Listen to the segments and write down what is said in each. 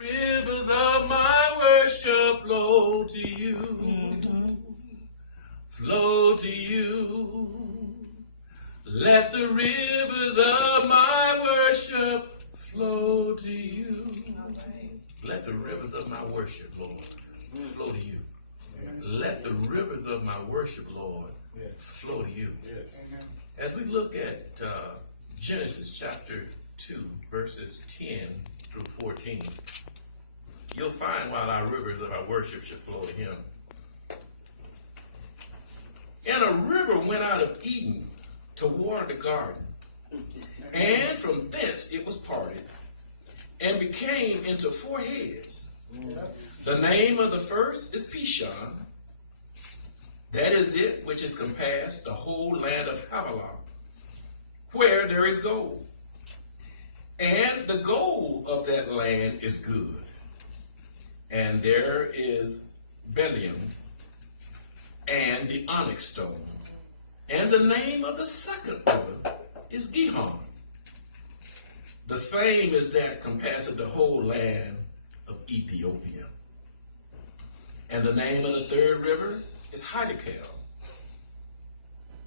Rivers of my worship flow to you. Flow to you. Let the rivers of my worship flow to you. Let the rivers of my worship, Lord, flow to you. Let the rivers of my worship, Lord, flow to you. As we look at Genesis chapter 2, verses 10 through 14, you'll find while our rivers of our worship should flow to him. And a river went out of Eden to water the garden, and from thence it was parted, and became into 4 heads. The name of the first is Pishon. That is it which is compassed the whole land of Havilah, where there is gold. And the gold of that land is good. And there is Belium and the onyx stone. And the name of the second river is Gihon. The same is that compasseth the whole land of Ethiopia. And the name of the third river is Hiddekel.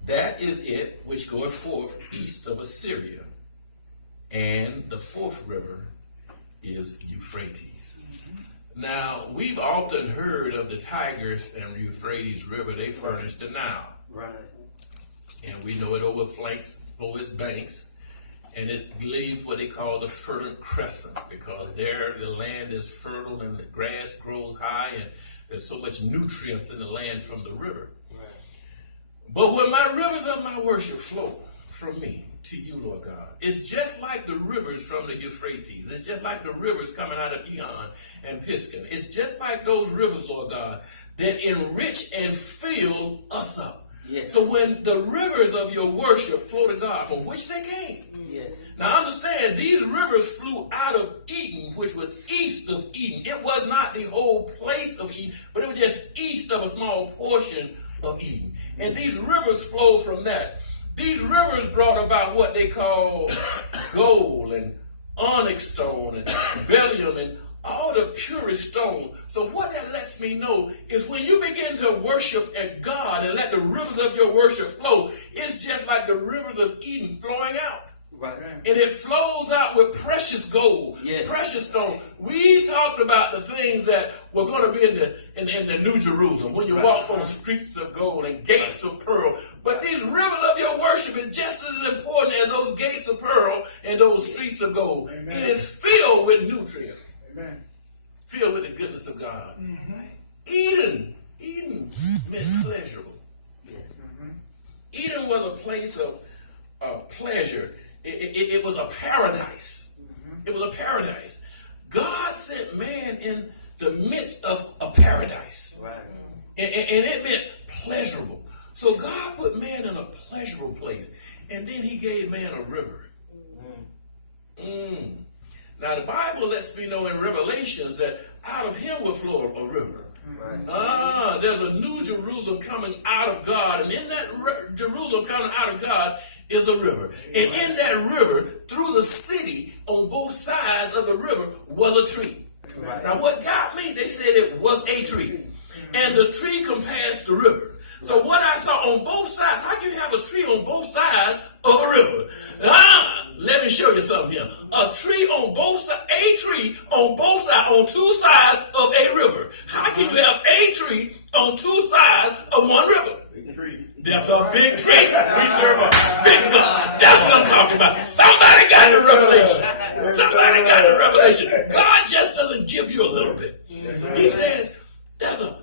That is it which goeth forth east of Assyria. And the fourth river is Euphrates. Now, we've often heard of the Tigris and Euphrates River. They furnish the Nile. Right. And we know it overflanks its banks. And it leaves what they call the fertile crescent, because there the land is fertile and the grass grows high and there's so much nutrients in the land from the river. Right. But when my rivers of my worship flow from me to you, Lord God, it's just like the rivers from the Euphrates. It's just like the rivers coming out of Gihon and Pisgah. It's just like those rivers, Lord God, that enrich and fill us up. Yes. So when the rivers of your worship flow to God, from which they came. Yes. Now understand, these rivers flew out of Eden, which was east of Eden. It was not the whole place of Eden, but it was just east of a small portion of Eden. And these rivers flowed from that. These rivers brought about what they call gold and onyx stone and bdellium and all the purest stone. So what that lets me know is when you begin to worship at God and let the rivers of your worship flow, it's just like the rivers of Eden flowing out. Right. And it flows out with precious gold, precious stone. We talked about the things that were going to be in the New Jerusalem when you walk on streets of gold and gates of pearl. But these rivers of your worship is just as important as those gates of pearl and those streets of gold. Amen. It is filled with nutrients. Amen. Filled with the goodness of God. Mm-hmm. Eden meant pleasurable. Mm-hmm. Eden was a place of pleasure. It was a paradise. Mm-hmm. It was a paradise. God sent man in the midst of a paradise. Right. And it meant pleasurable. So God put man in a pleasurable place. And then he gave man a river. Mm. Now the Bible lets me know in Revelations that out of him will flow a river. Right. There's a new Jerusalem coming out of God. And in that Jerusalem coming out of God is a river. And in that river, through the city, on both sides of the river, was a tree. Right. Now what got me, they said it was a tree. And the tree compares the river. So what I saw on both sides, how can you have a tree on both sides of a river? Let me show you something here. A tree on both sides, a tree on both sides, on two sides of a river. How can you have a tree on two sides of one river? Big tree. That's a big tree. We serve a big God. That's what I'm talking about. Somebody got the revelation. Somebody got the revelation. God just doesn't give you a little bit. He says, there's a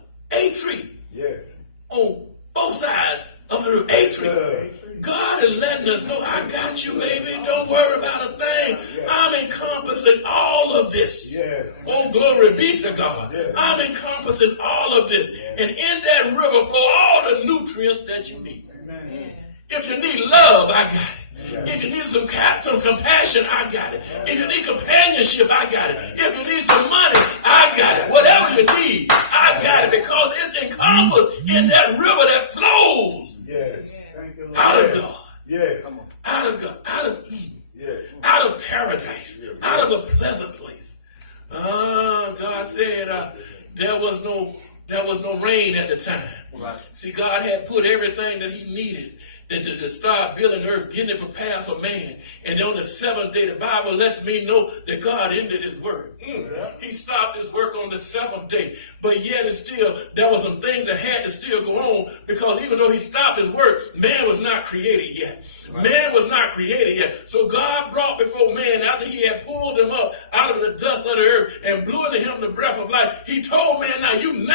tree. Yes. On both sides of the river. A tree. God is letting us know, I got you, baby. Don't worry about a thing. I'm encompassing all of this. Oh, glory be to God. I'm encompassing all of this. And in that river flow all the nutrients that you need. If you need love, I got it. If you need some compassion, I got it. If you need companionship, I got it. If you need some money, I got it. Whatever you need, I got it, because it's encompassed in that river that flows out of God. Out of God, out of Eden, out of paradise, out of a pleasant place. I said there was no rain at the time. Right. See, God had put everything that he needed to start building earth, getting it prepared for man. And on the seventh day, the Bible lets me know that God ended his work. He stopped his work on the seventh day. But yet and still, there were some things that had to still go on, because even though he stopped his work, man was not created yet. Right. Man was not created yet. So God brought before man, after he had pulled him up out of the dust of the earth and blew into him the breath of life, he told man, now you name